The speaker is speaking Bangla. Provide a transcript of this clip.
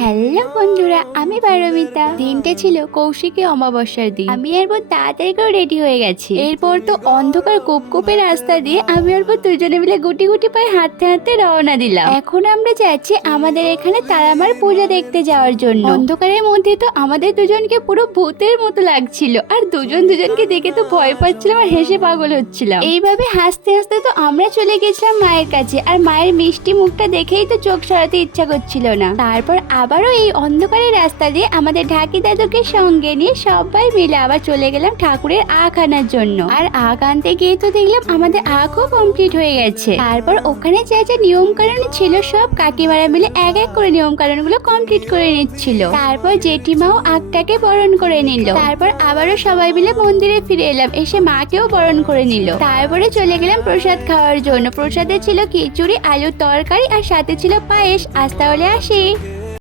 হ্যালো বন্ধুরা, আমি পারমিতা। দিনটা ছিল কৌশিকী অমাবস্যার দিন। আমি এরপর তাড়াতাড়ি করে রেডি হয়ে গেছি। এরপর তো অন্ধকার কুপকুপে রাস্তা দিয়ে আমি এরপর দুজনে মিলে গুটি গুটি পায়ে হাঁটতে হাঁটতে রওনা দিলাম। এখন আমরা যাচ্ছি আমাদের এখানে তারামার পূজা দেখতে যাওয়ার জন্য। অন্ধকারের মধ্যে তো আমাদের দুজনকে পুরো ভূতের মতো লাগছিল। আর দুজন দুজনকে দেখে তো ভয় পাচ্ছিলাম আর হেসে পাগল হচ্ছিলাম। এইভাবে হাসতে হাসতে তো আমরা চলে গেছিলাম মায়ের কাছে। আর মায়ের মিষ্টি মুখটা দেখেই তো চোখ সরাতে ইচ্ছা করছিল না। তারপর আবারও এই অন্ধকারের রাস্তা দিয়ে আমাদের ঢাকি দাদুকে সঙ্গে নিয়ে সবাই মিলে আবার চলে গেলাম ঠাকুরের আখ আনার জন্য। আর আখ আনতে গিয়ে তো দেখলাম আমাদের আখও কমপ্লিট হয়ে গেছে। তারপর ওখানে যা যা নিয়ম কারণ ছিল সব কাকিমারা মিলে এক এক করে নিয়ম কারণগুলো কমপ্লিট করে নিচ্ছিল। তারপর জেঠিমাও আখটাকে বরণ করে নিল। তারপর আবারও সবাই মিলে মন্দিরে ফিরে এলাম, এসে মাকেও বরণ করে নিল। তারপরে চলে গেলাম প্রসাদ খাওয়ার জন্য। প্রসাদে ছিল খিচুড়ি, আলুর তরকারি আর সাথে ছিল পায়েস। আজ তাহলে আসি।